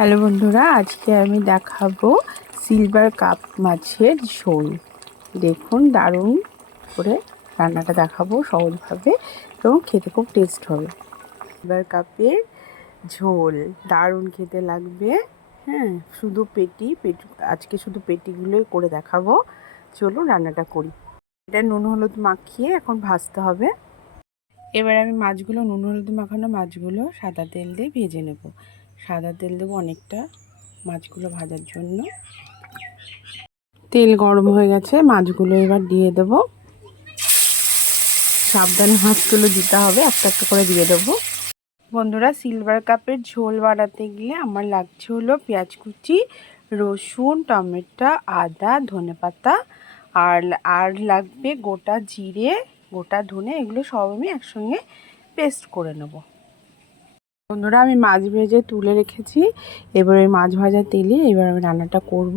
Hello বন্ধুরা, আজকে আমি দেখাবো সিলভার কাপ মাছের ঝোল। দেখুন, দারুণ করে রান্নাটা দেখাবো সহজভাবে এবং খেতে খুব টেস্ট হবে। সিলভার কাপের ঝোল দারুণ খেতে লাগবে। হ্যাঁ, শুধু আজকে শুধু পেটিগুলোই করে দেখাবো। চলুন রান্নাটা করি। এটা নুন হলুদ মাখিয়ে এখন ভাজতে হবে। এবার আমি নুন হলুদ মাখানো মাছগুলো সাদা তেল দিয়ে ভেজে নেব। সাদা তেল দেবো অনেকটা মাছগুলো ভাজার জন্য। তেল গরম হয়ে গেছে, মাছগুলো এবার দিয়ে দেব। সাবধানে মাছগুলো দিতে হবে, একটা একটা করে দিয়ে দেবো। বন্ধুরা, সিলভার কাপের ঝোল বানাতে গেলে আমার লাগছে হলো পেঁয়াজ কুচি, রসুন, টমেটো, আদা, ধনেপাতা আর লাগবে গোটা জিরে, গোটা ধনে। এগুলো সব আমি একসঙ্গে পেস্ট করে নেব। বন্ধুরা, আমি মাছ ভেজে তুলে রেখেছি। এবার ওই মাছ ভাজা তেলে এবার আমি রান্নাটা করব।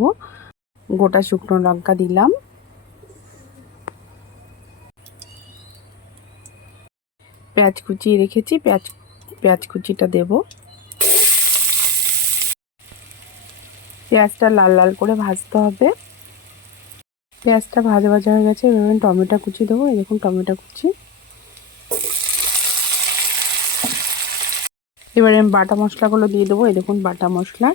গোটা শুকনো লঙ্কা দিলাম, পেঁয়াজ কুচিয়ে রেখেছি, পেঁয়াজ কুচিটা দেব। পেঁয়াজটা লাল লাল করে ভাজতে হবে। পেঁয়াজটা ভাজা ভাজা হয়ে গেছে, এবার আমি টমেটো কুচি দেবো। এই দেখুন টমেটো কুচি। এবারে আমি বাটা মশলাগুলো দিয়ে দেবো। এই দেখুন বাটা মশলা,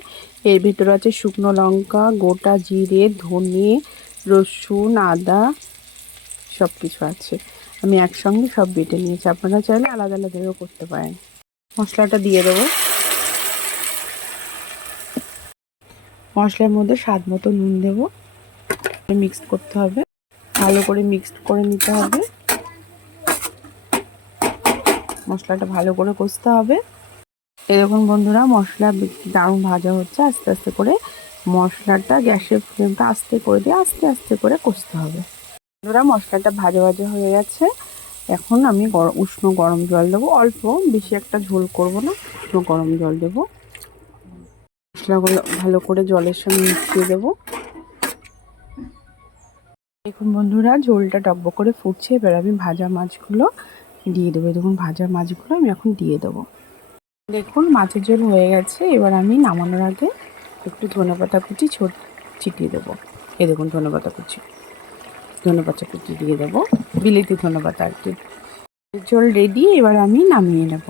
এর ভিতরে আছে শুকনো লঙ্কা, গোটা জিরে, ধনে, রসুন, আদা, সব কিছু আছে। আমি একসঙ্গে সব বেটে নিয়েছি, আপনারা চাইলে আলাদা আলাদাও করতে পারেন। মশলাটা দিয়ে দেবো। মশলার মধ্যে স্বাদ মতো নুন দেবো। মিক্স করতে হবে, ভালো করে মিক্সড করে নিতে হবে। মশলাটা ভালো করে কষতে হবে। এরকম বন্ধুরা, মশলা দারুণ ভাজা হচ্ছে। আস্তে আস্তে করে মশলাটা, গ্যাসের ফ্লেমটা আস্তে করে দিয়ে আস্তে আস্তে করে কষতে হবে। বন্ধুরা, মশলাটা ভাজা ভাজা হয়ে গেছে। এখন আমি উষ্ণ গরম জল দেবো। অল্প, বেশি একটা ঝোল করব না, উষ্ণ গরম জল দেবো। মশলাগুলো ভালো করে জলের সঙ্গে মিশিয়ে দেবো। দেখুন বন্ধুরা, ঝোলটা টকবক করে ফুটছে। এবার আমি ভাজা মাছগুলো দিয়ে দেবো। দেখুন ভাজা মাছগুলো আমি এখন দিয়ে দেবো। দেখুন মাছের ঝোল হয়ে গেছে। এবার আমি নামানোর আগে একটু ধনেপাতা কুচি ছিটিয়ে দেবো। এই দেখুন ধনেপাতা কুচি দিয়ে দেবো, বিলেতি ধনেপাতা আর কি। ঝোল রেডি, এবার আমি নামিয়ে নেব।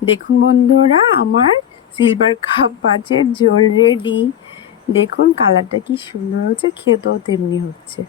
দেখুন বন্ধুরা, আমার সিলভার কাপ মাছের ঝোল রেডি। দেখুন কালারটা কি সুন্দর হচ্ছে, খেতেও তেমনি হচ্ছে।